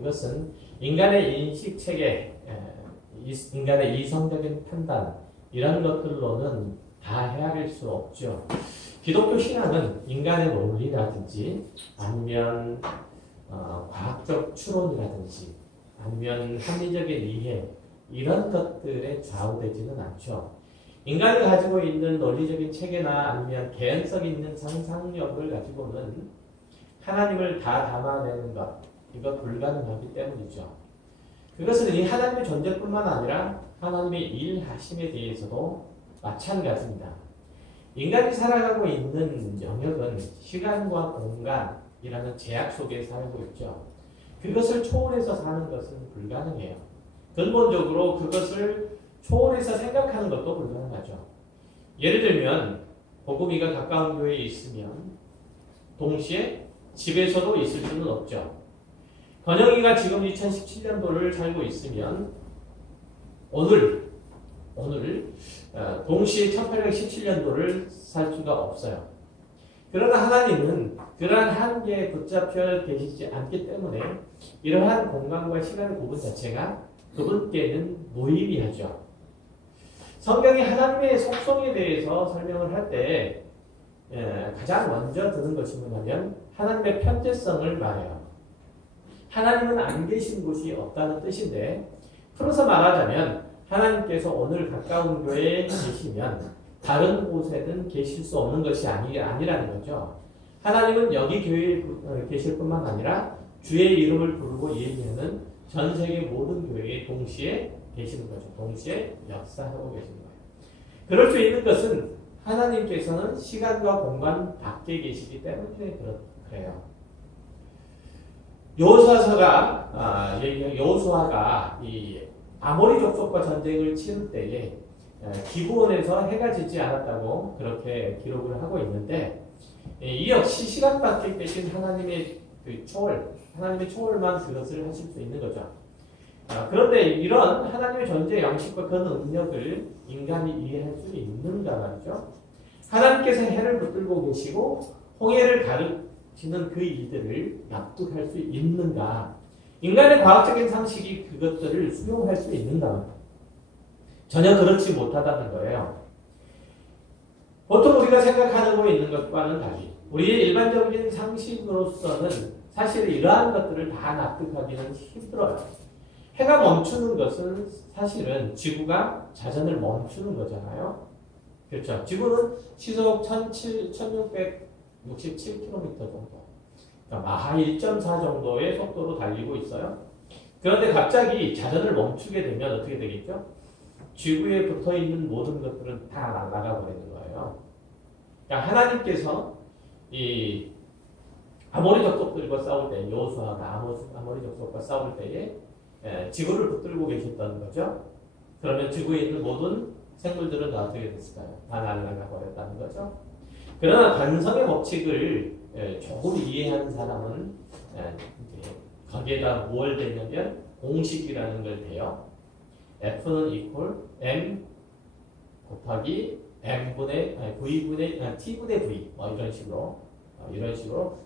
이것은 인간의 인식 체계, 인간의 이성적인 판단 이런 것들로는 다 헤아릴 수 없죠. 기독교 신앙은 인간의 논리라든지 아니면 과학적 추론이라든지 아니면 합리적인 이해 이런 것들에 좌우되지는 않죠. 인간이 가지고 있는 논리적인 체계나 아니면 개연성 있는 상상력을 가지고는 하나님을 다 담아내는 것 이거 불가능하기 때문이죠. 그것은 이 하나님의 존재뿐만 아니라 하나님의 일하심에 대해서도 마찬가지입니다. 인간이 살아가고 있는 영역은 시간과 공간이라는 제약 속에 살고 있죠. 그것을 초월해서 사는 것은 불가능해요. 근본적으로 그것을 초월해서 생각하는 것도 불가능하죠. 예를 들면 복음이가 가까운 교회에 있으면 동시에 집에서도 있을 수는 없죠. 건영이가 지금 2017년도를 살고 있으면 오늘 동시에 1817년도를 살 수가 없어요. 그러나 하나님은 그러한 한계에 붙잡혀 계시지 않기 때문에 이러한 공간과 시간의 구분 자체가 그분께는 무의미하죠. 성경이 하나님의 속성에 대해서 설명을 할 때 가장 먼저 드는 것이 뭐냐면 하나님의 편재성을 말해요. 하나님은 안 계신 곳이 없다는 뜻인데 풀어서 말하자면 하나님께서 오늘 가까운 교회에 계시면 다른 곳에는 계실 수 없는 것이 아니라는 거죠. 하나님은 여기 교회에 계실 뿐만 아니라 주의 이름을 부르고 예배하는 전 세계 모든 교회에 동시에 계시는 거죠. 동시에 역사하고 계시는 거예요. 그럴 수 있는 것은 하나님께서는 시간과 공간 밖에 계시기 때문에 그래요. 여호수아가 이 아모리 족속과 전쟁을 치를 때에 기브온에서 해가 지지 않았다고 그렇게 기록을 하고 있는데 이 역시 시간 밖에 계신 하나님의 하나님의 초월만 그것을 하실 수 있는 거죠. 그런데 이런 하나님의 존재 양식과 그 능력을 인간이 이해할 수 있는가 말이죠. 하나님께서 해를 붙들고 계시고 홍해를 가르치는 그 일들을 납득할 수 있는가? 인간의 과학적인 상식이 그것들을 수용할 수 있는가? 전혀 그렇지 못하다는 거예요. 보통 우리가 생각하고 있는 것과는 달리 우리의 일반적인 상식으로서는 사실 이러한 것들을 다 납득하기는 힘들어요. 해가 멈추는 것은 사실은 지구가 자전을 멈추는 거잖아요. 그렇죠. 지구는 시속 1667km 정도. 그러니까 마하 1.4 정도의 속도로 달리고 있어요. 그런데 갑자기 자전을 멈추게 되면 어떻게 되겠죠? 지구에 붙어 있는 모든 것들은 다 날아가 버리는 거예요. 그러니까 하나님께서 이 아모리 족속들과 싸울 때, 여호수아가 아모리 족속과 싸울 때에 지구를 붙들고 계셨다는 거죠. 그러면 지구에 있는 모든 생물들은 어떻게 됐을까요? 다 날아가 버렸다는 거죠. 그러나 관성의 법칙을 조금 이해하는 사람은 거기에다 뭘 대냐면 공식이라는 걸 대요. F는 equal M 곱하기 T분의 V 이런 식으로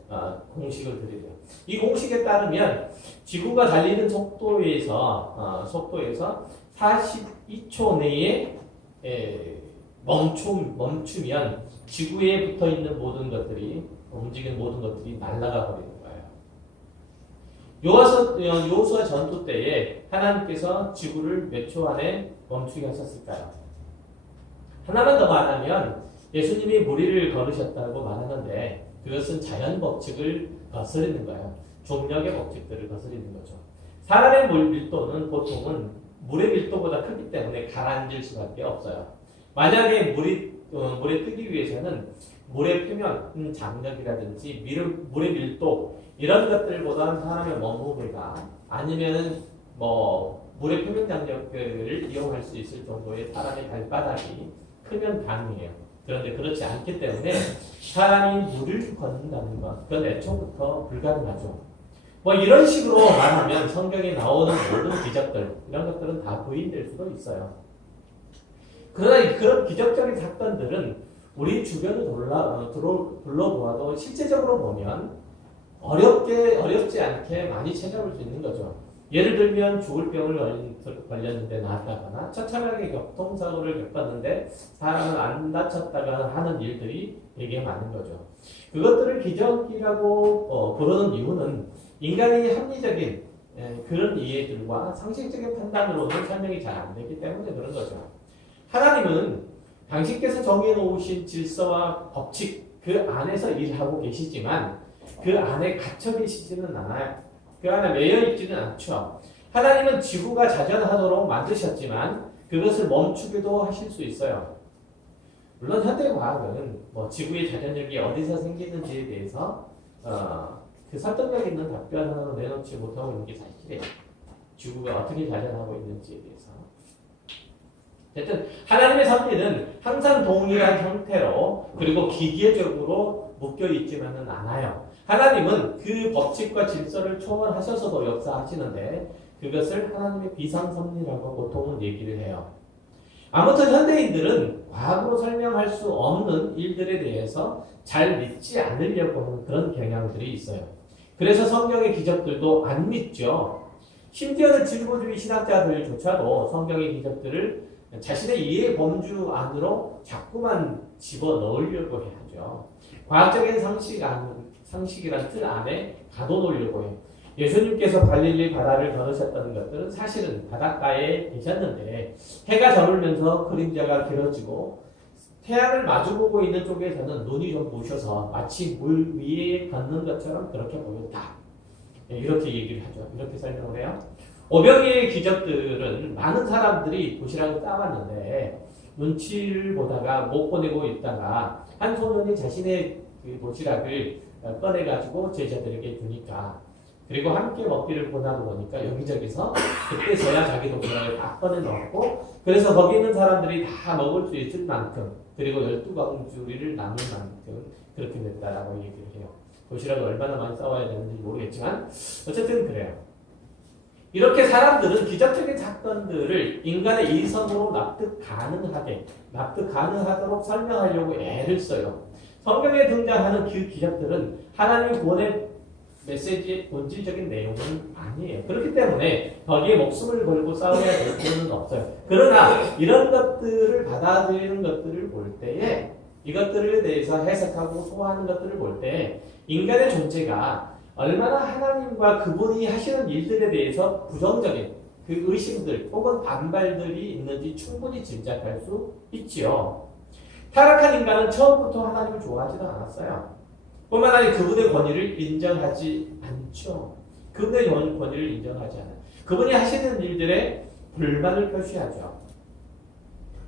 공식을 들이대요. 이 공식에 따르면 지구가 달리는 속도에서 42초 내에 멈추면 지구에 붙어 있는 모든 것들이 움직이는 모든 것들이 날아가 버리는 거예요. 여호수아 전투 때에 하나님께서 지구를 몇 초 안에 멈추게 하셨을까요? 하나만 더 말하면 예수님이 무리를 걸으셨다고 말하는데 그것은 자연 법칙을 거스르는 거예요. 중력의 법칙들을 거스르는 거죠. 사람의 물 밀도는 보통은 물의 밀도보다 크기 때문에 가라앉을 수밖에 없어요. 만약에 물에 뜨기 위해서는 물의 표면 장력이라든지 물의 밀도 이런 것들보다는 사람의 몸무게가 아니면은 물의 표면 장력을 이용할 수 있을 정도의 사람의 발바닥이 크면 가능해요. 그런데 그렇지 않기 때문에 사람이 물을 걷는다는 것, 그건 애초부터 불가능하죠. 이런 식으로 말하면 성경에 나오는 모든 기적들, 이런 것들은 다 부인될 수도 있어요. 그러나 그런 기적적인 사건들은 우리 주변을 둘러보아도 실제적으로 보면 어렵지 않게 많이 찾아볼 수 있는 거죠. 예를 들면 죽을 병을 걸렸는데 나았다거나 처참하게 교통사고를 겪었는데 사람은 안 다쳤다거나 하는 일들이 되게 많은 거죠. 그것들을 기적이라고 부르는 이유는 인간이 합리적인 그런 이해들과 상식적인 판단으로는 설명이 잘 안 되기 때문에 그런 거죠. 하나님은 당신께서 정해 놓으신 질서와 법칙 그 안에서 일하고 계시지만 그 안에 갇혀 계시지는 않아요. 그 안에 매여 있지는 않죠. 하나님은 지구가 자전하도록 만드셨지만 그것을 멈추기도 하실 수 있어요. 물론 현대과학은 지구의 자전력이 어디서 생기는지에 대해서 그 설득력 있는 답변을 내놓지 못하고 있는 게 사실이에요. 지구가 어떻게 자전하고 있는지에 대해서. 어쨌든 하나님의 섭리는 항상 동일한 형태로 그리고 기계적으로 묶여 있지만은 않아요. 하나님은 그 법칙과 질서를 초월하셔서도 역사하시는데 그것을 하나님의 비상섭리라고 보통은 얘기를 해요. 아무튼 현대인들은 과학으로 설명할 수 없는 일들에 대해서 잘 믿지 않으려고 하는 그런 경향들이 있어요. 그래서 성경의 기적들도 안 믿죠. 심지어는 진보주의 신학자들조차도 성경의 기적들을 자신의 이해 범주 안으로 자꾸만 집어넣으려고 하죠. 과학적인 상식이란 틀 안에 가둬놓으려고 해요. 예수님께서 갈릴리 바다를 걸으셨다는 것들은 사실은 바닷가에 계셨는데 해가 저물면서 그림자가 길어지고 태양을 마주보고 있는 쪽에서는 눈이 좀 부셔서 마치 물 위에 걷는 것처럼 그렇게 보였다. 이렇게 얘기를 하죠. 이렇게 설명을 해요. 오병이의 기적들은 많은 사람들이 도시락을 싸왔는데 눈치를 보다가 못 보내고 있다가 한 소년이 자신의 그 도시락을 꺼내가지고 제자들에게 주니까 그리고 함께 먹기를 권하고 보니까 여기저기서 그때서야 자기 도시락을 다 꺼내놓고 그래서 거기 있는 사람들이 다 먹을 수 있을 만큼 그리고 12광주리를 나눌 만큼 그렇게 됐다라고 얘기를 해요. 도시락을 얼마나 많이 싸와야 되는지 모르겠지만 어쨌든 그래요. 이렇게 사람들은 기적적인 사건들을 인간의 이성으로 납득 가능하도록 설명하려고 애를 써요. 성경에 등장하는 그 기적들은 하나님의 구원의 메시지의 본질적인 내용은 아니에요. 그렇기 때문에 거기에 목숨을 걸고 싸워야 될 필요는 없어요. 그러나 이런 것들을 받아들이는 것들을 볼 때에 이것들에 대해서 해석하고 소화하는 것들을 볼 때 인간의 존재가 얼마나 하나님과 그분이 하시는 일들에 대해서 부정적인 그 의심들 혹은 반발들이 있는지 충분히 짐작할 수 있지요. 타락한 인간은 처음부터 하나님을 좋아하지도 않았어요. 뿐만 아니라 그분의 권위를 인정하지 않죠. 그분의 권위를 인정하지 않아요. 그분이 하시는 일들에 불만을 표시하죠.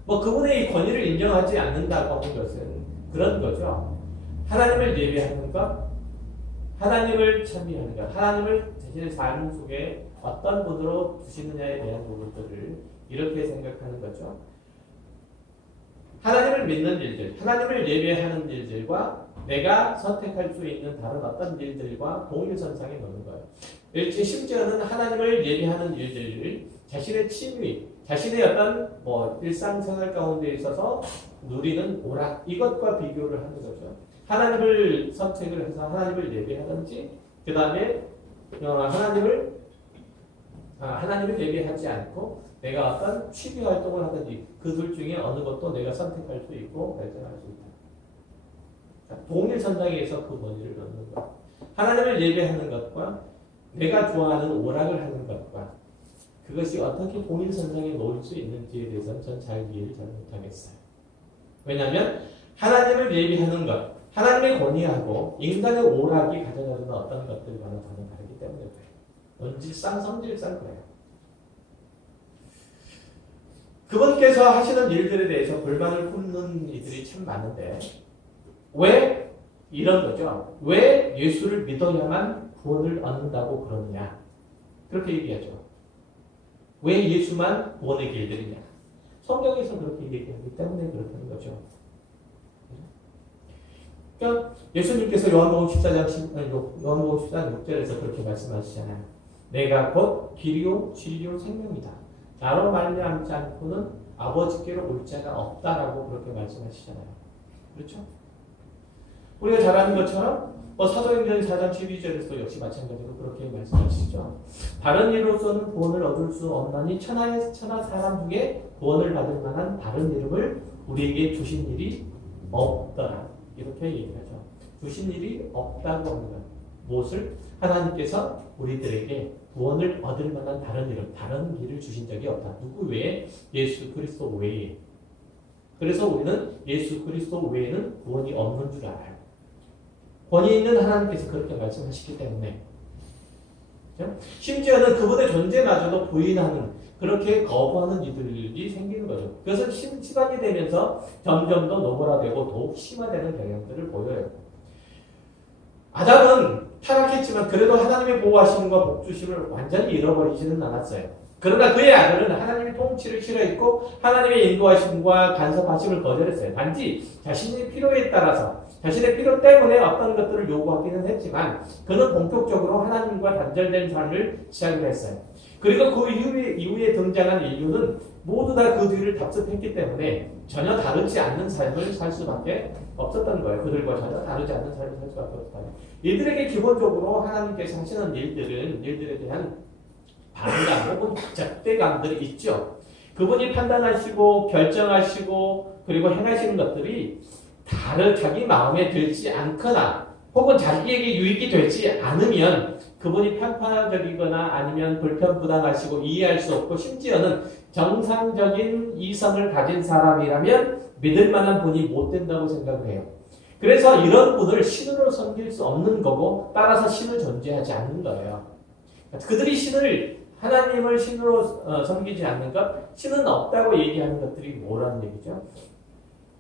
그분의 이 권위를 인정하지 않는다고 하는 것은 그런 거죠. 하나님을 예배하는 것, 하나님을 찬미하는 것, 하나님을 자신의 삶 속에 어떤 분으로 두시느냐에 대한 부분들을 이렇게 생각하는 거죠. 하나님을 믿는 일들, 하나님을 예배하는 일들과 내가 선택할 수 있는 다른 어떤 일들과 동일선상에 놓는 거예요. 심지어는 하나님을 예배하는 일들을 자신의 취미, 자신의 어떤 일상생활 가운데 있어서 누리는 오락, 이것과 비교를 하는 거죠. 하나님을 선택을 해서 하나님을 예배하든지, 그 다음에 하나님을 예배하지 않고 내가 어떤 취미 활동을 하든지 그 둘 중에 어느 것도 내가 선택할 수 있고 결정할 수 있다. 동일 선상에서 그 권위를 넣는 것. 하나님을 예배하는 것과 내가 좋아하는 오락을 하는 것과 그것이 어떻게 동일 선상에 놓을 수 있는지에 대해서는 전 잘 이해를 잘 못하겠어요. 왜냐하면 하나님을 예배하는 것, 하나님의 권위하고 인간의 오락이 가져가는 어떤 것들과는 전혀 다르기 때문에 그래요. 본질상 성질상 그래요. 그분께서 하시는 일들에 대해서 불만을 품는 이들이 참 많은데 왜 이런 거죠? 왜 예수를 믿어야만 구원을 얻는다고 그러느냐? 그렇게 얘기하죠. 왜 예수만 구원의 길들이냐? 성경에서 그렇게 얘기하기 때문에 그렇게 하는 거죠. 그러니까 예수님께서 요한복음 14장 6절에서 그렇게 말씀하시잖아요. 내가 곧 길이요 진리요 생명이다. 나로 말미암지 않고는 아버지께로 올 자가 없다라고 그렇게 말씀하시잖아요. 그렇죠? 우리가 잘 아는 것처럼 사도행전 4장 12절에서 역시 마찬가지로 그렇게 말씀하시죠. 다른 이로서는 구원을 얻을 수 없나니 천하 사람 중에 구원을 받을 만한 다른 이름을 우리에게 주신 일이 없더라. 이렇게 얘기하죠. 주신 일이 없다고 합니다. 무엇을? 하나님께서 우리들에게 구원을 얻을 만한 다른 이름, 다른 길을 주신 적이 없다. 누구 외에? 예수 그리스도 외에. 그래서 우리는 예수 그리스도 외에는 구원이 없는 줄 알아요. 권위 있는 하나님께서 그렇게 말씀하시기 때문에, 그렇죠? 심지어는 그분의 존재마저도 부인하는, 그렇게 거부하는 이들이 생기는 거죠. 그래서 시간이 되면서 점점 더 노골화되고 더욱 심화되는 경향들을 보여요. 아담은 타락했지만 그래도 하나님의 보호하심과 복주심을 완전히 잃어버리지는 않았어요. 그러나 그의 아들은 하나님의 통치를 싫어했고 하나님의 인도하심과 간섭하심을 거절했어요. 단지 자신의 필요에 따라서, 자신의 필요 때문에 어떤 것들을 요구하기는 했지만 그는 본격적으로 하나님과 단절된 삶을 시작을 했어요. 그리고 그 이후에 등장한 인류는 모두 다 그 뒤를 답습했기 때문에 전혀 다르지 않는 삶을 살 수밖에 없었던 거예요. 그들과 전혀 다르지 않는 삶을 살 수밖에 없었다. 이들에게 기본적으로 하나님께서 하시는 일들에 대한 반감 혹은 적대감들이 있죠. 그분이 판단하시고 결정하시고 그리고 행하시는 것들이 자기 마음에 들지 않거나 혹은 자기에게 유익이 되지 않으면 그분이 편파적이거나 아니면 불편부당하시고 이해할 수 없고 심지어는 정상적인 이성을 가진 사람이라면 믿을 만한 분이 못 된다고 생각을 해요. 그래서 이런 분을 신으로 섬길 수 없는 거고 따라서 신을 존재하지 않는 거예요. 그들이 하나님을 신으로 섬기지 않는 것, 신은 없다고 얘기하는 것들이 뭐라는 얘기죠?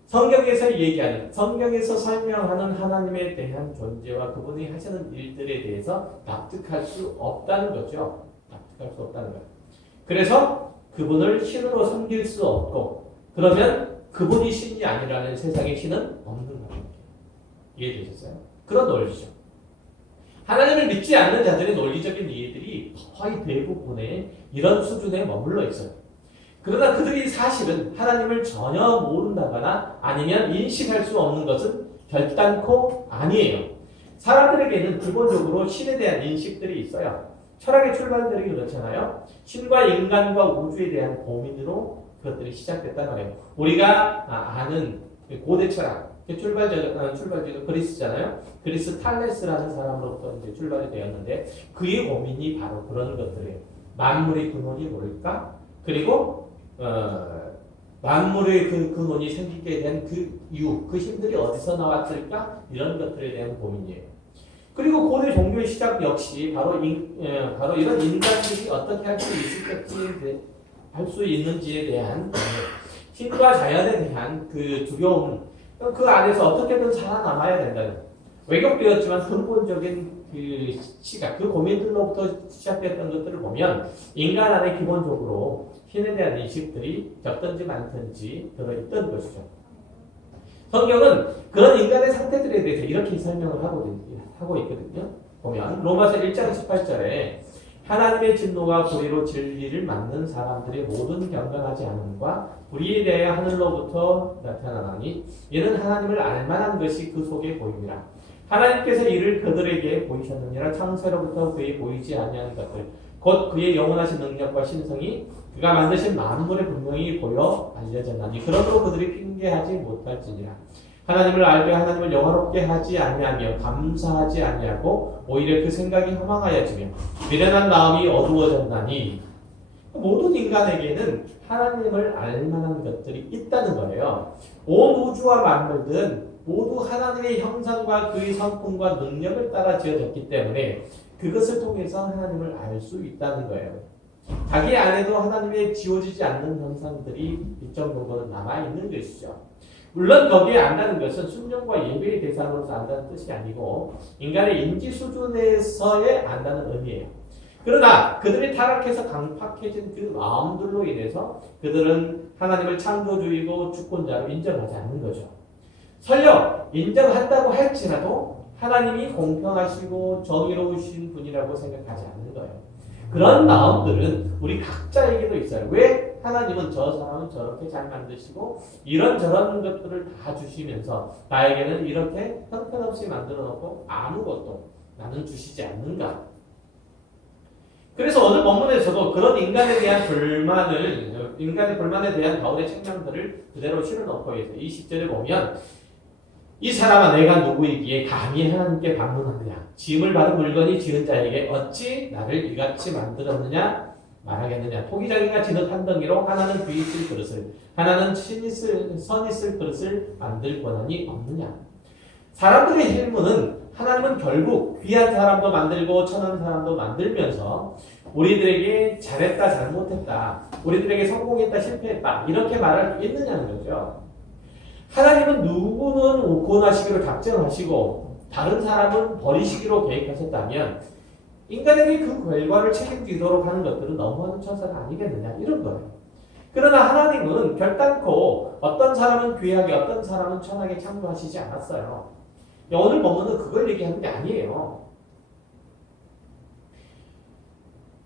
성경에서 설명하는 하나님에 대한 존재와 그분이 하시는 일들에 대해서 납득할 수 없다는 거죠. 납득할 수 없다는 거예요. 그래서 그분을 신으로 섬길 수 없고, 그러면 그분이 신이 아니라는 세상에 신은 없는 거예요. 이해되셨어요? 그런 논리죠. 하나님을 믿지 않는 자들의 논리적인 이해들이 거의 대부분의 이런 수준에 머물러 있어요. 그러나 그들이 사실은 하나님을 전혀 모른다거나 아니면 인식할 수 없는 것은 결단코 아니에요. 사람들에게는 기본적으로 신에 대한 인식들이 있어요. 철학의 출발들이 그렇잖아요. 신과 인간과 우주에 대한 고민으로 그것들이 시작됐단 말이에요. 우리가 아는 고대 철학, 출발지가 그리스잖아요. 그리스 탈레스라는 사람으로부터 이제 출발이 되었는데 그의 고민이 바로 그런 것들이에요. 만물의 근원이 뭘까? 그리고 만물의 그 근원이 생기게 된 그 이유, 그 힘들이 어디서 나왔을까? 이런 것들에 대한 고민이에요. 그리고 고대 종교의 시작 역시 바로 이런 인간들이 어떻게 할 수 있는지에 대한 힘과 자연에 대한 그 두려움, 그 안에서 어떻게든 살아남아야 된다는, 왜곡되었지만 근본적인 그 시각, 그 고민들로부터 시작됐던 것들을 보면 인간 안에 기본적으로 신에 대한 인식들이 적든지 많든지 들어있던 것이죠. 성경은 그런 인간의 상태들에 대해서 이렇게 설명을 하고 있거든요. 보면 로마서 1장 18절에 하나님의 진노가 불의로 진리를 막는 사람들의 모든 경건하지 않음과 불의에 대하여 하늘로부터 나타나나니 이는 하나님을 알만한 것이 그 속에 보입니다. 하나님께서 이를 그들에게 보이셨느니라. 창세로부터 그에 보이지 아니하는 것들 곧 그의 영원하신 능력과 신성이 그가 만드신 만물에 분명히 보여 알려졌나니 그러므로 그들이 핑계하지 못할지니라. 하나님을 알되 하나님을 영화롭게 하지 아니하며 감사하지 아니하고 오히려 그 생각이 허망하여지며 미련한 마음이 어두워졌나니, 모든 인간에게는 하나님을 알만한 것들이 있다는 거예요. 온 우주와 만물들은 모두 하나님의 형상과 그의 성품과 능력을 따라 지어졌기 때문에 그것을 통해서 하나님을 알 수 있다는 거예요. 자기 안에도 하나님의 지워지지 않는 형상들이 일정 정도는 남아있는 것이죠. 물론 거기에 안다는 것은 순종과 예배의 대상으로서 안다는 뜻이 아니고 인간의 인지 수준에서의 안다는 의미예요. 그러나 그들이 타락해서 강팍해진 그 마음들로 인해서 그들은 하나님을 창조주이고 주권자로 인정하지 않는 거죠. 설령 인정한다고 할지라도 하나님이 공평하시고 정의로우신 분이라고 생각하지 않는 거예요. 그런 마음들은 우리 각자에게도 있어요. 왜? 하나님은 저 사람은 저렇게 잘 만드시고 이런저런 것들을 다 주시면서 나에게는 이렇게 형편없이 만들어 놓고 아무것도 나는 주시지 않는가. 그래서 오늘 본문에서도 그런 인간에 대한 인간의 불만에 대한 바울의 책망들을 그대로 실어놓고 있어요. 20절에 보면 이 사람아 내가 누구이기에 감히 하나님께 반문하느냐. 지음을 받은 물건이 지은 자에게 어찌 나를 이같이 만들었느냐 말하겠느냐. 토기장이가 지는 한 덩이로 하나는 뒤 있을 그릇을 하나는 선 있을 그릇을 만들 권한이 없느냐. 사람들의 질문은 하나님은 결국 귀한 사람도 만들고 천한 사람도 만들면서 우리들에게 잘했다 잘못했다 우리들에게 성공했다 실패했다 이렇게 말할 수 있느냐는 거죠. 하나님은 누구는 구원하시기로 작정하시고 다른 사람은 버리시기로 계획하셨다면 인간에게 그 결과를 책임지도록 하는 것들은 너무하는 천사가 아니겠느냐 이런 거예요. 그러나 하나님은 결단코 어떤 사람은 귀하게 어떤 사람은 천하게 창조하시지 않았어요. 오늘 본문은 그걸 얘기하는 게 아니에요.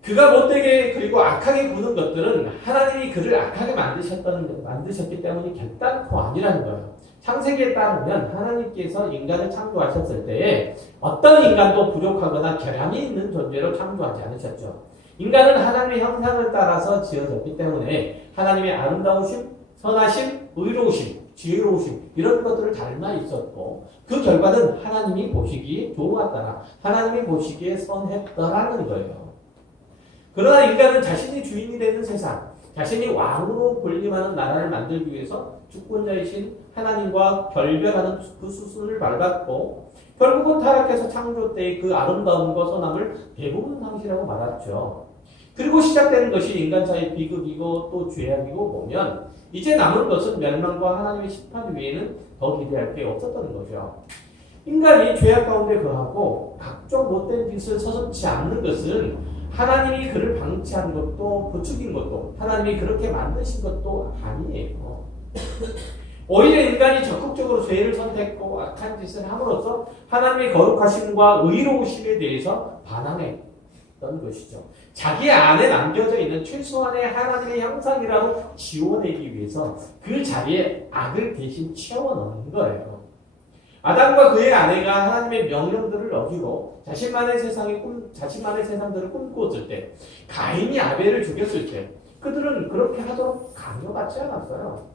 그가 못되게 그리고 악하게 구는 것들은 하나님이 그를 악하게 만드셨기 때문이 결단코 아니라는 거예요. 창세기에 따르면 하나님께서 인간을 창조하셨을 때에 어떤 인간도 부족하거나 결함이 있는 존재로 창조하지 않으셨죠. 인간은 하나님의 형상을 따라서 지어졌기 때문에 하나님의 아름다우심, 선하심, 의로우심, 지혜로우심 이런 것들을 닮아 있었고 그 결과는 하나님이 보시기에 좋았더라. 하나님이 보시기에 선했더라는 거예요. 그러나 인간은 자신이 주인이 되는 세상, 자신이 왕으로 군림하는 나라를 만들기 위해서 주권자이신 하나님과 결별하는 그 수순을 밟았고 결국은 타락해서 창조 때의 그 아름다움과 선함을 대부분 상실하고 말았죠. 그리고 시작되는 것이 인간사의 비극이고 또 죄악이고 보면 이제 남은 것은 멸망과 하나님의 심판 외에는 더 기대할 게 없었던 거죠. 인간이 죄악 가운데 거하고 각종 못된 짓을 서슴지 않는 것은 하나님이 그를 방치한 것도 부추긴 것도 하나님이 그렇게 만드신 것도 아니에요. 오히려 인간이 적극적으로 죄를 선택하고 악한 짓을 함으로써 하나님의 거룩하심과 의로우심에 대해서 반항했던 것이죠. 자기 안에 남겨져 있는 최소한의 하나님의 형상이라도 지워내기 위해서 그 자리에 악을 대신 채워넣는 거예요. 아담과 그의 아내가 하나님의 명령들을 어기고 자신만의 세상들을 꿈꾸었을 때 가인이 아벨을 죽였을 때 그들은 그렇게 하도록 강요받지 않았어요.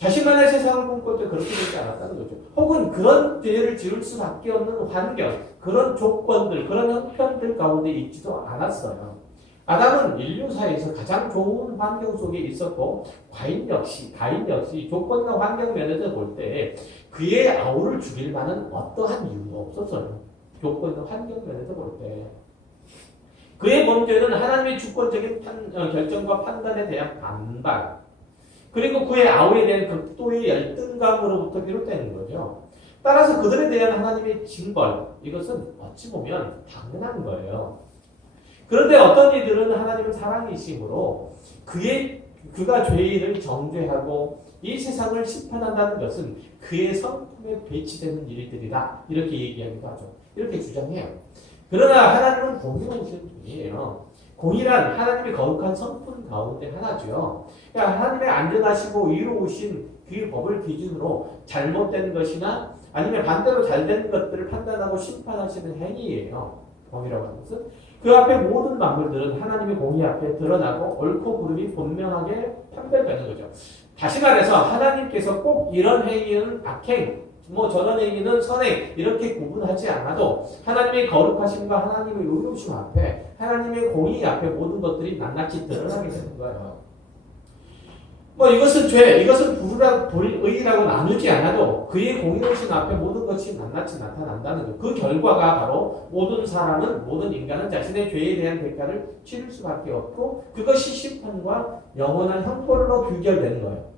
자신만의 세상을 꿈꿀 때 그렇게 되지 않았다는 거죠. 혹은 그런 죄를 지을 수밖에 없는 환경, 그런 조건들, 그런 형편들 가운데 있지도 않았어요. 아담은 인류사에서 가장 좋은 환경 속에 있었고 가인 역시 조건과 환경 면에서 볼 때 그의 아우를 죽일 만한 어떠한 이유가 없었어요. 조건과 환경 면에서 볼 때. 그의 범죄는 하나님의 주권적인 결정과 판단에 대한 반발 그리고 그의 아우에 대한 극도의 열등감으로부터 비롯되는 거죠. 따라서 그들에 대한 하나님의 징벌 이것은 어찌 보면 당연한 거예요. 그런데 어떤 이들은 하나님은 사랑이심으로 그가 죄인을 정죄하고 이 세상을 심판한다는 것은 그의 성품에 배치되는 일들이다. 이렇게 얘기하기도 하죠. 이렇게 주장해요. 그러나 하나님은 공의로우신 분이에요. 공의란 하나님의 거룩한 성품 가운데 하나죠. 그러니까 하나님의 안전하시고 의로우신 그 법을 기준으로 잘못된 것이나 아니면 반대로 잘된 것들을 판단하고 심판하시는 행위예요. 공의라고 하는 것은. 그 앞에 모든 만물들은 하나님의 공의 앞에 드러나고 옳고 그름이 분명하게 판별되는 거죠. 다시 말해서 하나님께서 꼭 이런 행위는 악행, 저런 행위는 선행 이렇게 구분하지 않아도 하나님의 거룩하심과 하나님의 의로우심 앞에 하나님의 공의 앞에 모든 것들이 낱낱이 드러나게 되는 거예요. 이것은 죄, 이것은 불의라고 나누지 않아도 그의 공의로우심 앞에 모든 것이 낱낱이 나타난다는 것. 그 결과가 바로 모든 인간은 자신의 죄에 대한 대가를 치를 수밖에 없고 그것이 심판과 영원한 형벌로 귀결되는 거예요.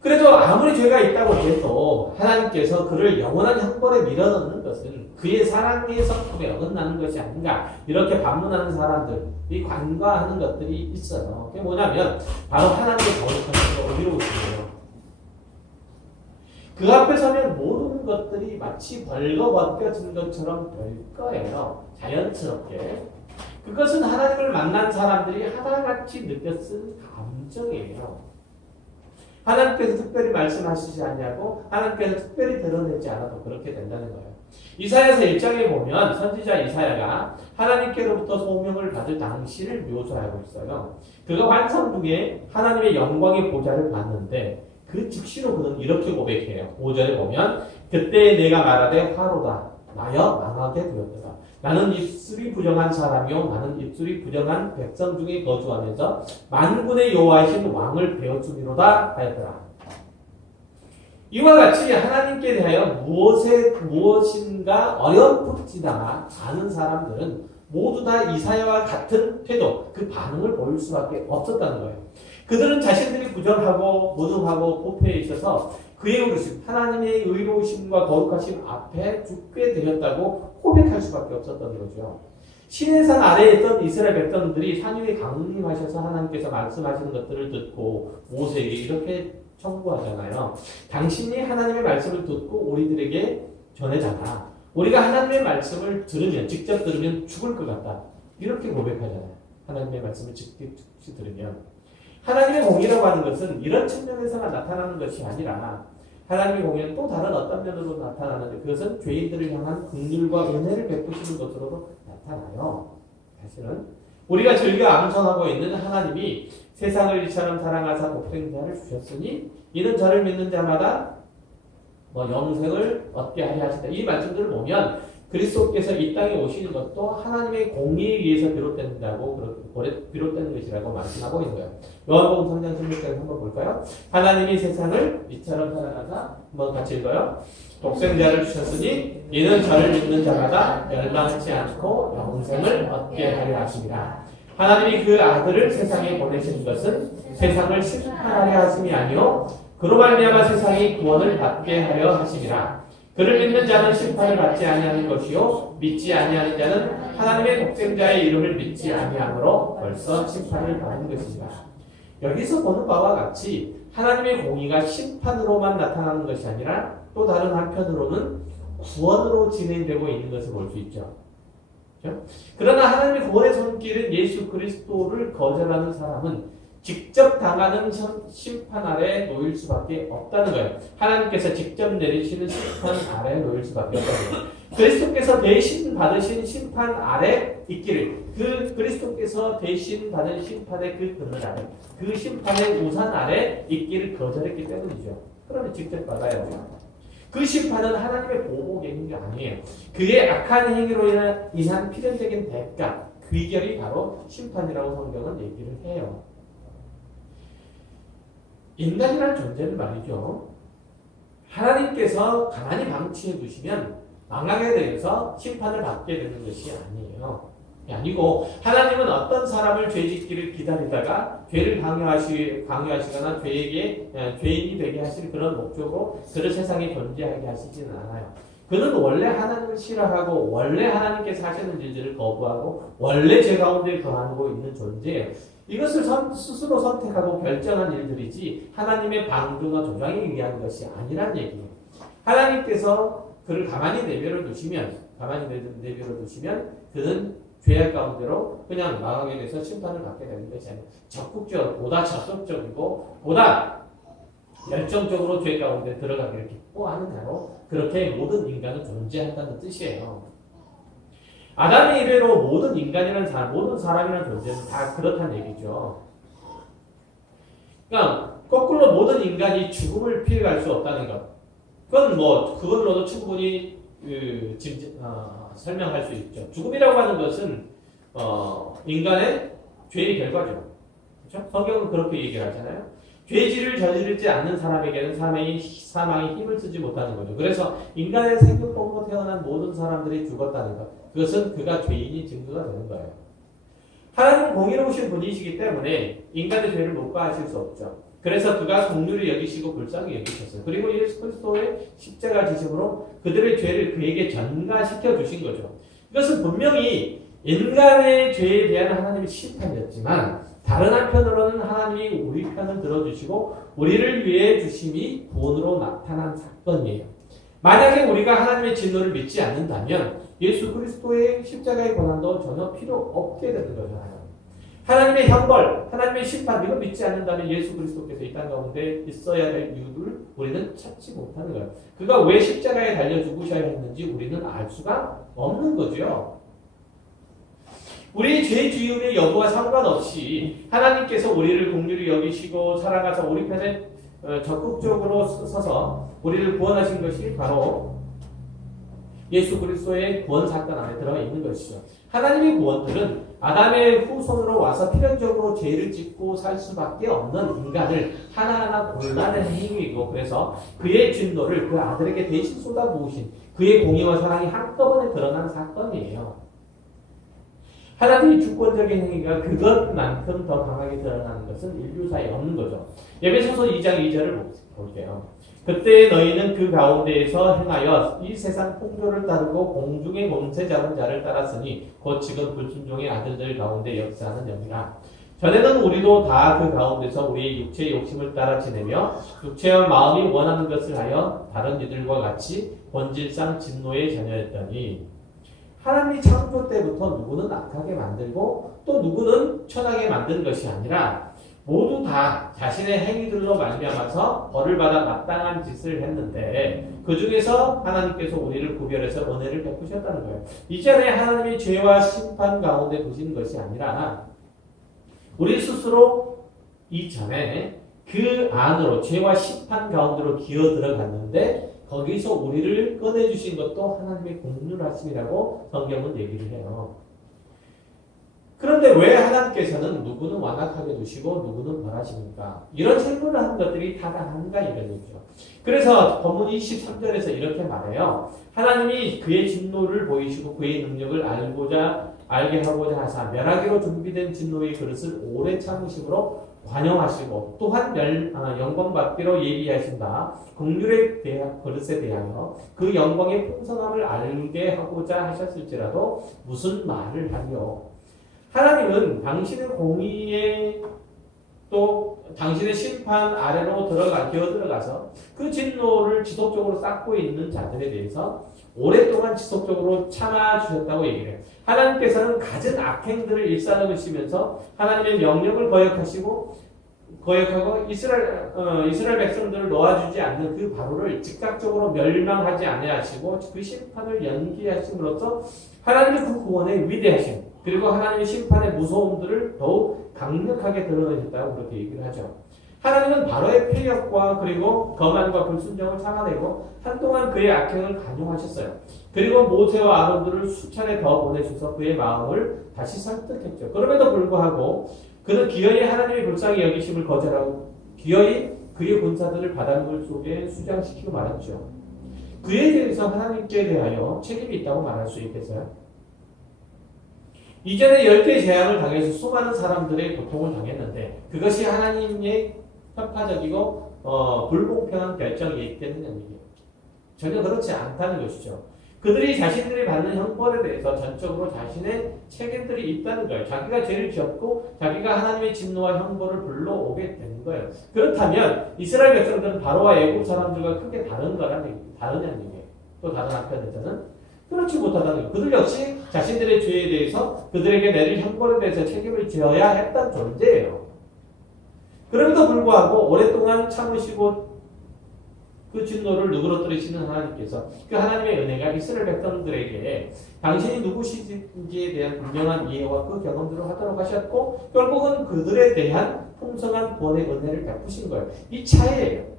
그래도 아무리 죄가 있다고 해도 하나님께서 그를 영원한 형벌에 밀어넣는 것은 그의 사랑의 성품에 어긋나는 것이 아닌가 이렇게 반문하는 사람들이 간과하는 것들이 있어요. 그게 뭐냐면 바로 하나님의 거룩하심과 의로우심이에요. 그 앞에 서면 모든 것들이 마치 벌거벗겨진 것처럼 될 거예요. 자연스럽게. 그것은 하나님을 만난 사람들이 하나같이 느꼈을 감정이에요. 하나님께서 특별히 말씀하시지 않냐고 하나님께서 특별히 드러내지 않아도 그렇게 된다는 거예요. 이사야서 1장에 보면 선지자 이사야가 하나님께로부터 소명을 받을 당시를 묘사하고 있어요. 그가 환상 중에 하나님의 영광의 보좌를 봤는데 그 즉시로 그는 이렇게 고백해요. 5절에 보면 그때 내가 말하되 화로다 나여 망하게 되었더라. 나는 입술이 부정한 사람이요 나는 입술이 부정한 백성 중에 거주하면서 만군의 여호와이신 왕을 배웠으리로다 하였더라. 이와 같이 하나님께 대하여 무엇인가 어렴풋지나 아는 사람들은 모두 다 이사야와 같은 태도, 그 반응을 보일 수밖에 없었다는 거예요. 그들은 자신들이 부정하고 무능하고 부패에 있어서 그의 의로우심, 하나님의 의로우심과 거룩하심 앞에 죽게 되었다고 고백할 수밖에 없었던 거죠. 시내산 아래에 있던 이스라엘 백성들이 산 위에 강림하셔서 하나님께서 말씀하시는 것들을 듣고 모세에게 이렇게 청구하잖아요. 당신이 하나님의 말씀을 듣고 우리들에게 전해잖아. 우리가 하나님의 말씀을 들으면, 직접 들으면 죽을 것 같다. 이렇게 고백하잖아요. 하나님의 말씀을 직접 들으면. 하나님의 공의라고 하는 것은 이런 측면에서만 나타나는 것이 아니라 하나님의 공의는 또 다른 어떤 면으로 나타나는데 그것은 죄인들을 향한 긍휼과 은혜를 베푸시는 것으로도 나타나요. 사실은 우리가 즐겨 암송하고 있는 하나님이 세상을 이처럼 사랑하사 독생자를 주셨으니 이는 저를 믿는 자마다 영생을 얻게 하려 하시다. 이 말씀들을 보면 그리스도께서 이 땅에 오시는 것도 하나님의 공의에 의해서 비롯된 것이라고 말씀하고 있는 거예요. 요한복음 3장 16절에 한번 볼까요? 하나님이 세상을 이처럼 사랑하사 한번 같이 읽어요. 독생자를 주셨으니 이는 저를 믿는 자마다 멸망치 않고 영생을 얻게 하려 하심이라. 하나님이 그 아들을 세상에 보내신 것은 세상을 심판하려 하심이 아니요 그로 말미암아 세상이 구원을 받게 하려 하심이라. 그를 믿는 자는 심판을 받지 아니하는 것이요 믿지 아니하는 자는 하나님의 독생자의 이름을 믿지 아니함으로 벌써 심판을 받은 것이니라. 여기서 보는 바와 같이 하나님의 공의가 심판으로만 나타나는 것이 아니라 또 다른 한편으로는 구원으로 진행되고 있는 것을 볼 수 있죠. 그렇죠? 그러나 하나님의 구원의 손길은 예수 그리스도를 거절하는 사람은 직접 당하는 심판 아래 놓일 수밖에 없다는 거예요. 하나님께서 직접 내리시는 심판 아래 놓일 수밖에 없다는 거예요. 그리스도께서 대신 받으신 심판 아래 있기를, 그 그리스도께서 대신 받은 심판의 그 그늘 아래, 그 심판의 우산 아래 있기를 거절했기 때문이죠. 그러면 직접 받아야 돼요. 그 심판은 하나님의 보복의 행위가 아니에요. 그의 악한 행위로 인한 필연적인 대가, 귀결이 바로 심판이라고 성경은 얘기를 해요. 인간이라는 존재는 말이죠. 하나님께서 가만히 방치해 두시면 망하게 되어서 심판을 받게 되는 것이 아니에요. 아니고 하나님은 어떤 사람을 죄짓기를 기다리다가 죄를 강요하시거나 죄인이 되게 하실 그런 목적으로 그를 세상에 존재하게 하시지는 않아요. 그는 원래 하나님을 싫어하고 원래 하나님께서 하시는 일들을 거부하고 원래 죄 가운데 거하고 있는 존재예요. 이것을 스스로 선택하고 결정한 일들이지 하나님의 방조나 조장에 의한 것이 아니란 얘기예요. 하나님께서 그를 가만히 내버려 두시면 그는 죄악 가운데로 그냥 망하게 돼서 심판을 받게 되는 것이 아니라 적극적으로 보다 적극적이고 보다 열정적으로 죄 가운데 들어가기를 기뻐하는 자로 그렇게 모든 인간은 존재한다는 뜻이에요. 아담의 이래로 모든 인간이라는 사람, 모든 사람이라는 존재는 다 그렇다는 얘기죠. 그러니까 거꾸로 모든 인간이 죽음을 피해갈 수 없다는 것. 그걸로도 충분히 설명할 수 있죠. 죽음이라고 하는 것은 인간의 죄의 결과죠. 그렇죠? 성경은 그렇게 얘기를 하잖아요. 죄질을 저지르지 않는 사람에게는 사망이 힘을 쓰지 못하는 거죠. 그래서 인간의 생육복으로 태어난 모든 사람들이 죽었다는 것. 그것은 그가 죄인이 증거가 되는 거예요. 하나님은 공의로우신 분이시기 때문에 인간의 죄를 묵과하실 수 없죠. 그래서 그가 긍휼히 여기시고 불쌍히 여기셨어요. 그리고 예수 그리스도의 십자가 지심으로 그들의 죄를 그에게 전가시켜 주신 거죠. 이것은 분명히 인간의 죄에 대한 하나님의 심판이었지만 다른 한편으로는 하나님이 우리 편을 들어주시고 우리를 위해 주심이 구원으로 나타난 사건이에요. 만약에 우리가 하나님의 진노를 믿지 않는다면 예수 그리스도의 십자가의 고난도 전혀 필요 없게 되는 거죠. 하나님의 형벌, 하나님의 심판, 이거 믿지 않는다면 예수 그리스도께서 이 땅 가운데 있어야 될 이유를 우리는 찾지 못하는 거예요. 그가 왜 십자가에 달려 죽으셔야 했는지 우리는 알 수가 없는 거죠. 우리의 죄 지음의 여부와 상관없이 하나님께서 우리를 긍휼히 여기시고 사랑하사 우리 편에 적극적으로 서서 우리를 구원하신 것이 바로 예수 그리스도의 구원 사건 안에 들어가 있는 것이죠. 하나님의 구원들은 아담의 후손으로 와서 필연적으로 죄를 짓고 살 수밖에 없는 인간을 하나하나 골라낸 행위이고, 그래서 그의 진노를 그 아들에게 대신 쏟아부으신 그의 공의와 사랑이 한꺼번에 드러난 사건이에요. 하나님의 주권적인 행위가 그것만큼 더 강하게 드러나는 것은 인류사에 없는 거죠. 에베소서 2장 2절을 볼게요. 그때 너희는 그 가운데에서 행하여 이 세상 풍조를 따르고 공중의 권세 잡은 자를 따랐으니 곧 지금 불순종의 아들들 가운데 역사하는 영이라. 전에는 우리도 다 그 가운데서 우리의 육체의 욕심을 따라 지내며 육체와 마음이 원하는 것을 하여 다른 이들과 같이 본질상 진노의 자녀였더니, 하나님이 창조 때부터 누구는 악하게 만들고 또 누구는 천하게 만든 것이 아니라 모두 다 자신의 행위들로 말미암아서 벌을 받아 마땅한 짓을 했는데 그 중에서 하나님께서 우리를 구별해서 은혜를 베푸셨다는 거예요. 이전에 하나님이 죄와 심판 가운데 두신 것이 아니라 우리 스스로 이전에 그 안으로 죄와 심판 가운데로 기어 들어갔는데 거기서 우리를 꺼내주신 것도 하나님의 긍휼하심이라고 성경은 얘기를 해요. 그런데 왜 하나님께서는 누구는 완악하게 두시고 누구는 벌하십니까? 이런 질문을 하는 것들이 타당한가 이런 얘기죠. 그래서 본문 23절에서 이렇게 말해요. 하나님이 그의 진노를 보이시고 그의 능력을 알게 하고자 하사 멸하기로 준비된 진노의 그릇을 오래 참으심으로 관용하시고 또한 영광 받기로 예비하신다. 긍휼의 그릇에 대하여 그 영광의 풍성함을 알게 하고자 하셨을지라도 무슨 말을 하리요. 하나님은 당신의 공의에 또 당신의 심판 아래로 기어 들어가서 그 진노를 지속적으로 쌓고 있는 자들에 대해서 오랫동안 지속적으로 참아주셨다고 얘기를 해요. 하나님께서는 갖은 악행들을 일삼으시면서 하나님의 명령을 거역하고 이스라엘 백성들을 놓아주지 않는 그 바로를 즉각적으로 멸망하지 아니하시고 그 심판을 연기하심으로써 하나님의 그 구원의 위대하심 그리고 하나님의 심판의 무서움들을 더욱 강력하게 드러내셨다고 그렇게 얘기를 하죠. 하나님은 바로의 폐역과 그리고 거만과 불순종을 참아내고 한동안 그의 악행을 간용하셨어요. 그리고 모세와 아론들을 수차례 더 보내셔서 그의 마음을 다시 설득했죠. 그럼에도 불구하고 그는 기어이 하나님의 불쌍히 여기심을 거절하고 기어이 그의 군사들을 바닷물 속에 수장시키고 말았죠. 그에 대해서 하나님께 대하여 책임이 있다고 말할 수 있겠어요? 이전에 10개의 재앙을 당해서 수많은 사람들의 고통을 당했는데 그것이 하나님의 편파적이고 불공평한 결정이었겠느냐 얘기예요. 전혀 그렇지 않다는 것이죠. 그들이 자신들이 받는 형벌에 대해서 전적으로 자신의 책임들이 있다는 거예요. 자기가 죄를 지었고 자기가 하나님의 진노와 형벌을 불러오게 된 거예요. 그렇다면 이스라엘 백성들은 바로와 애국 사람들과 크게 다르냐는 얘기예요. 또 다른 한편에서는 그렇지 못하다는 거예요. 그들 역시 자신들의 죄에 대해서 그들에게 내릴 형벌에 대해서 책임을 져야 했던 존재예요. 그럼에도 불구하고 오랫동안 참으시고 그 진노를 누그러뜨리시는 하나님께서 그 하나님의 은혜가 이스라엘 백성들에게 당신이 누구신지에 대한 분명한 이해와 그 경험들을 하도록 하셨고 결국은 그들에 대한 풍성한 구원의 은혜를 베푸신 거예요. 이 차이예요.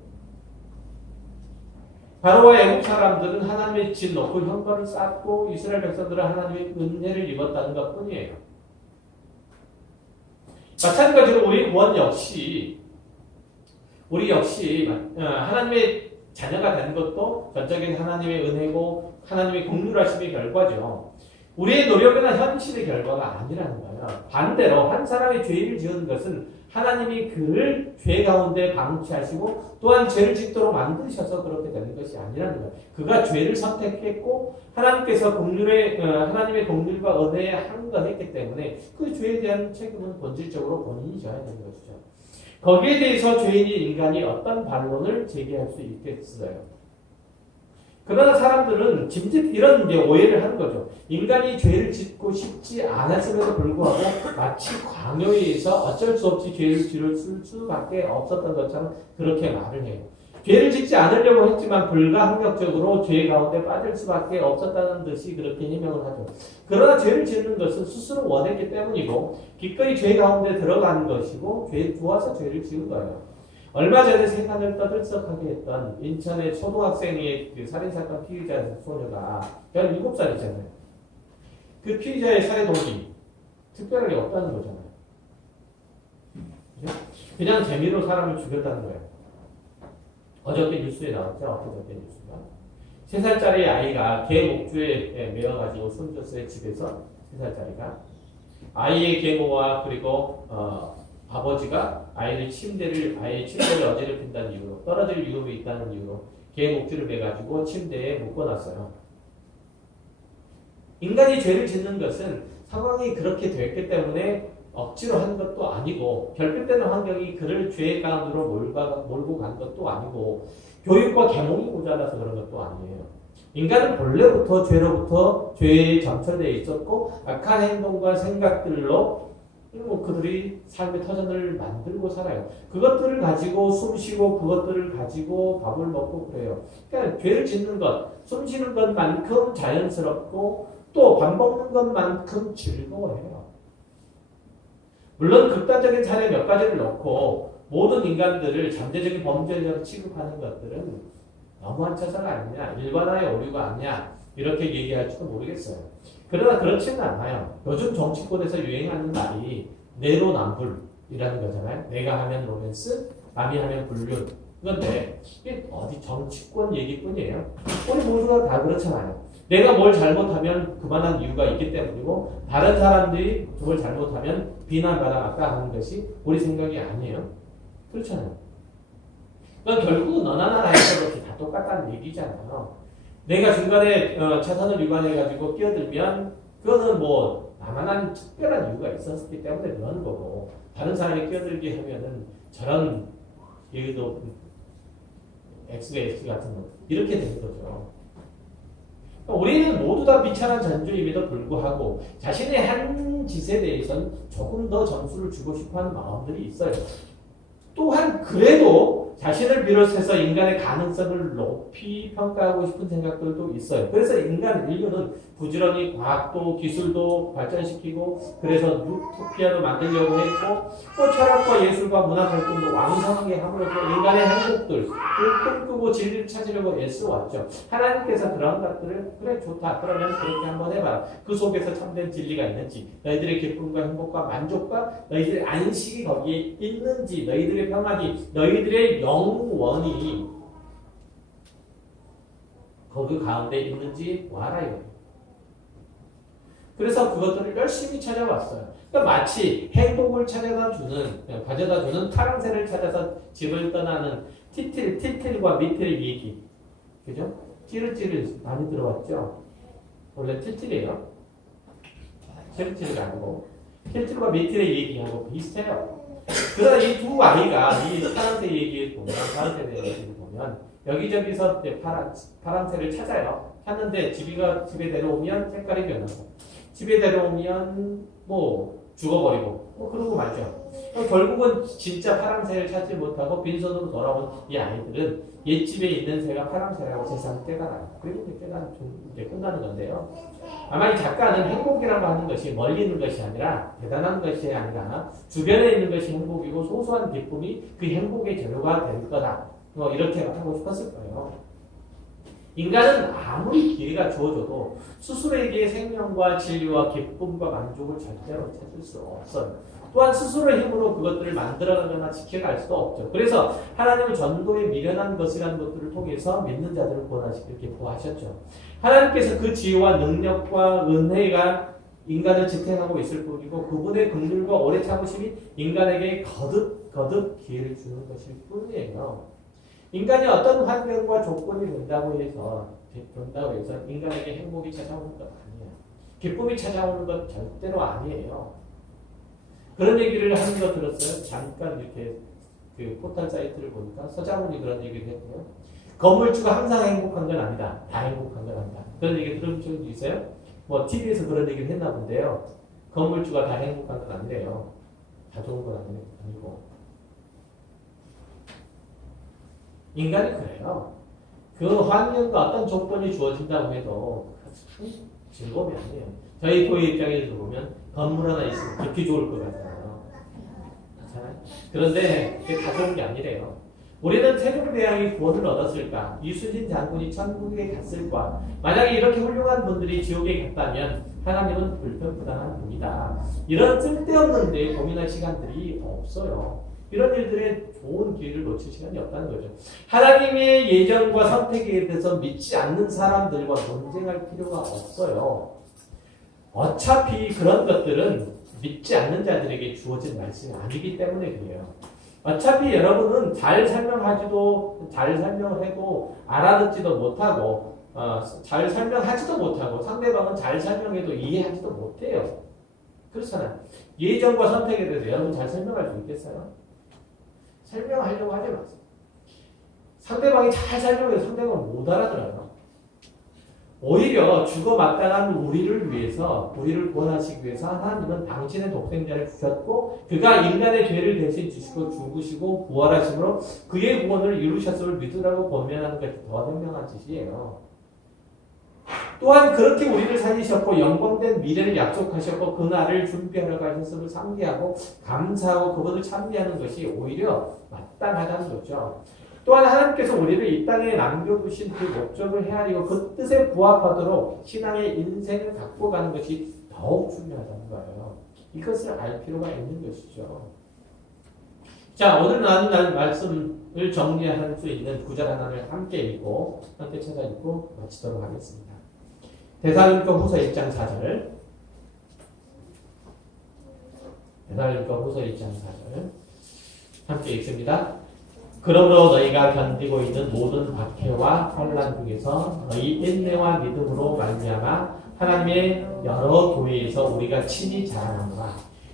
바로와 애국 사람들은 하나님의 진노, 그 형벌을 쌓고 이스라엘 백성들은 하나님의 은혜를 입었다는 것뿐이에요. 마찬가지로 우리 구원 역시 하나님의 자녀가 된 것도 전적인 하나님의 은혜고 하나님의 긍휼하심의 결과죠. 우리의 노력이나 현실의 결과가 아니라는 거예요. 반대로 한 사람의 죄를 지은 것은 하나님이 그를 죄 가운데 방치하시고 또한 죄를 짓도록 만드셔서 그렇게 되는 것이 아니라는 거예요. 그가 죄를 선택했고 하나님께서 하나님의 긍휼과 은혜에 한건했기 때문에 그 죄에 대한 책임은 본질적으로 본인이 져야 되는 것이죠. 거기에 대해서 죄인인 인간이 어떤 반론을 제기할 수 있겠어요? 그러나 사람들은 짐짓 이런 이제 오해를 하는 거죠. 인간이 죄를 짓고 싶지 않았음에도 불구하고 마치 광야에 의해서 어쩔 수 없이 죄를 지을 수밖에 없었던 것처럼 그렇게 말을 해요. 죄를 짓지 않으려고 했지만 불가항력적으로 죄 가운데 빠질 수밖에 없었다는 듯이 그렇게 해명을 하죠. 그러나 죄를 짓는 것은 스스로 원했기 때문이고 기꺼이 죄 가운데 들어가는 것이고 죄 좋아서 죄를 지은 거예요. 얼마 전에 세상을 떠들썩하게 했던 인천의 초등학생의 그 살인사건 피의자 소녀가 17살이잖아요. 그 피의자의 살해 동기 특별하게 없다는 거잖아요. 그죠? 그냥 재미로 사람을 죽였다는 거예요. 어저께 뉴스에 나왔죠. 어저께 뉴스가 3살짜리 아이가 개 목줄에 매어가지고 숨졌어요. 집에서 3살짜리가 아이의 계모와 그리고 아버지가 아이의 침대를 어지럽힌다는 이유로 떨어질 위험이 있다는 이유로 개 목줄을 매가지고 침대에 묶어놨어요. 인간이 죄를 짓는 것은 상황이 그렇게 됐기 때문에 억지로 한 것도 아니고 결핍되는 환경이 그를 죄 가운데로 몰고 간 것도 아니고 교육과 계몽이 모자라서 그런 것도 아니에요. 인간은 본래부터 죄로부터 죄에 점철되어 있었고 악한 행동과 생각들로 그들이 삶의 터전을 만들고 살아요. 그것들을 가지고 숨쉬고 그것들을 가지고 밥을 먹고 그래요. 그러니까 죄를 짓는 것, 숨쉬는 것만큼 자연스럽고 또 밥 먹는 것만큼 즐거워해요. 물론 극단적인 사례 몇 가지를 넣고 모든 인간들을 잠재적인 범죄자로 취급하는 것들은 너무한 처사가 아니냐, 일반화의 오류가 아니냐 이렇게 얘기할지도 모르겠어요. 그러나 그렇지는 않아요. 요즘 정치권에서 유행하는 말이 내로남불이라는 거잖아요. 내가 하면 로맨스, 남이 하면 불륜. 그런데 이게 어디 정치권 얘기뿐이에요. 우리 모두가 다 그렇잖아요. 내가 뭘 잘못하면 그만한 이유가 있기 때문이고 다른 사람들이 그걸 잘못하면 비난받아 마땅하는 것이 우리 생각이 아니에요. 그렇잖아요. 그러니까 결국은 너나 나나 해서 다 똑같다는 얘기잖아요. 내가 중간에 차선을 위반해가지고 끼어들면 그거는 뭐 나만한 특별한 이유가 있었기 때문에 그러는 거고 다른 사람이 끼어들게 하면은 저런 얘기도 X가 X 같은 거 이렇게 되는 거죠. 우리는 모두 다 비참한 전주임에도 불구하고 자신의 한 짓에 대해서는 조금 더 점수를 주고 싶어하는 마음들이 있어요. 또한 그래도 자신을 비롯해서 인간의 가능성을 높이 평가하고 싶은 생각들도 있어요. 그래서 인류는 부지런히 과학도 기술도 발전시키고 그래서 유토피아도 만들려고 했고 또 철학과 예술과 문화 활동도 왕성하게 함으로써 인간의 행복들 꿈꾸고 진리를 찾으려고 애써왔죠. 하나님께서 그런 것들을 그래 좋다 그러면 그렇게 한번 해봐라. 그 속에서 참된 진리가 있는지 너희들의 기쁨과 행복과 만족과 너희들의 안식이 거기에 있는지 너희들의 평안이 너희들의 영원이 거기 가운데 있는지 알아요. 그래서 그것들을 열심히 찾아왔어요. 그러니까 마치 행복을 가져다 주는 파랑새를 찾아서 집을 떠나는 티틸과 미틸 얘기. 그죠? 찌르찌르 많이 들어왔죠? 원래 티틸이에요. 찌르찌르가 아니고. 티틸과 미틸의 얘기하고 비슷해요. 그러나 이 두 아이가 이 파랑새 얘기를 보면, 파랑새 얘기를 보면, 여기저기서 파랑새를 찾아요. 찾는데 집에 데려오면 색깔이 변하고, 집에 데려오면 죽어버리고, 그러고 말죠. 결국은 진짜 파랑새를 찾지 못하고 빈손으로 돌아온 이 아이들은 옛집에 있는 새가 파랑새라고 세상을 깨달아요. 그리고 이제 끝나는 건데요. 아마 이 작가는 행복이라고 하는 것이 멀리 있는 것이 아니라 대단한 것이 아니라 주변에 있는 것이 행복이고 소소한 기쁨이 그 행복의 재료가 될 거다. 이렇게 하고 싶었을 거예요. 인간은 아무리 기회가 주어져도 스스로에게 생명과 진리와 기쁨과 만족을 절대로 찾을 수 없어요. 또한 스스로의 힘으로 그것들을 만들어가거나 지켜갈 수도 없죠. 그래서 하나님은 전도에 미련한 것이라는 것들을 통해서 믿는 자들을 구원하시길 구하셨죠. 하나님께서 그 지혜와 능력과 은혜가 인간을 지탱하고 있을 뿐이고 그분의 긍휼과 오래 참으심이 인간에게 거듭 기회를 주는 것일 뿐이에요. 인간이 어떤 환경과 조건이 된다고 해서 인간에게 행복이 찾아오는 것 아니에요. 기쁨이 찾아오는 것 절대로 아니에요. 그런 얘기를 하는 거 들었어요. 잠깐 이렇게 그 포털 사이트를 보니까 서장훈이 그런 얘기를 했고요. 건물주가 항상 행복한 건 아니다. 다 행복한 건 아니다. 그런 얘기 들은 적도 있어요? 뭐 TV에서 그런 얘기를 했나 본데요. 건물주가 다 행복한 건 아니래요. 다 좋은 건 아니고. 인간이 그래요. 그 환경과 어떤 조건이 주어진다고 해도 즐거움이 아니에요. 저희 교회 입장에서 보면 건물 하나 있으면 그렇게 좋을 것 같아요. 그렇잖아요? 그런데 그게 다 좋은 게 아니래요. 우리는 태종대왕이 구원을 얻었을까? 이순신 장군이 천국에 갔을까? 만약에 이렇게 훌륭한 분들이 지옥에 갔다면 하나님은 불평불안한 분이다. 이런 쓸데없는 데 고민할 시간들이 없어요. 이런 일들에 좋은 기회를 놓칠 시간이 없다는 거죠. 하나님의 예정과 선택에 대해서 믿지 않는 사람들과 논쟁할 필요가 없어요. 어차피 그런 것들은 믿지 않는 자들에게 주어진 말씀이 아니기 때문에 그래요. 어차피 여러분은 잘 설명을 해도 알아듣지도 못하고 잘 설명하지도 못하고 상대방은 잘 설명해도 이해하지도 못해요. 그렇잖아요. 예정과 선택에 대해서 여러분 잘 설명할 수 있겠어요? 설명하려고 하지 마세요. 상대방이 잘 설명해도 상대방은 못 알아들어요. 오히려 죽어마땅한 우리를 위해서, 우리를 구원하시기 위해서 하나님은 당신의 독생자를 주셨고 그가 인간의 죄를 대신 지시고 죽으시고 부활하심으로 그의 구원을 이루셨음을 믿으라고 권면하는 것이 더 현명한 짓이에요. 또한 그렇게 우리를 살리셨고 영광된 미래를 약속하셨고 그 날을 준비하러 가셨음을 상기하고 감사하고 그것을 찬미하는 것이 오히려 마땅하다는 거죠. 또한 하나님께서 우리를 이 땅에 남겨두신 그 목적을 헤아리고 그 뜻에 부합하도록 신앙의 인생을 갖고 가는 것이 더욱 중요하다는 거예요. 이것을 알 필요가 있는 것이죠. 자, 오늘 나눈 말씀을 정리할 수 있는 구절 하나를 함께 읽고 함께 찾아 읽고 마치도록 하겠습니다. 데살로니가 후서 1장 4절. 데살로니가 후서 1장 4절. 함께 읽습니다. 그러므로 너희가 견디고 있는 모든 박해와 환난 중에서 너희 인내와 믿음으로 말미암아 하나님의 여러 교회에서 우리가 친히 자랑하노라.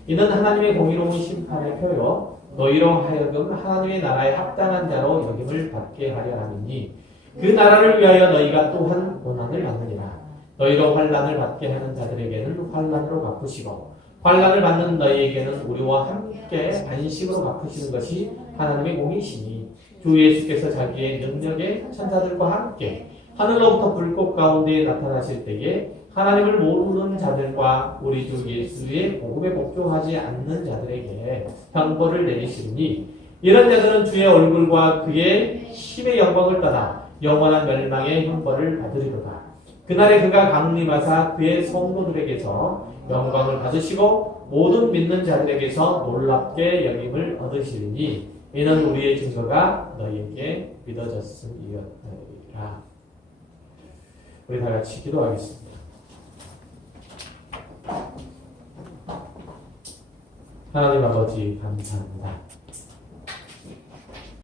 이는 하나님의 공의로운 심판의 표요 너희로 하여금 하나님의 나라에 합당한 자로 여김을 받게 하려 함이니 그 나라를 위하여 너희가 또한 고난을 받느니라. 너희로 환난을 받게 하는 자들에게는 환난으로 갚으시고 환난을 받는 너희에게는 우리와 함께 안식으로 갚으시는 것이 하나님의 공이시니 주 예수께서 자기의 능력의 천사들과 함께 하늘로부터 불꽃 가운데 나타나실 때에 하나님을 모르는 자들과 우리 주 예수의 복음에 복종하지 않는 자들에게 형벌을 내리시니 이런 자들은 주의 얼굴과 그의 힘의 영광을 떠나 영원한 멸망의 형벌을 받으리로다. 그날에 그가 강림하사 그의 성도들에게서 영광을 받으시고 모든 믿는 자들에게서 놀랍게 여김을 얻으시리니 이는 우리의 증거가 너희에게 믿어졌음이었느니라. 우리 다 같이 기도하겠습니다. 하나님 아버지 감사합니다.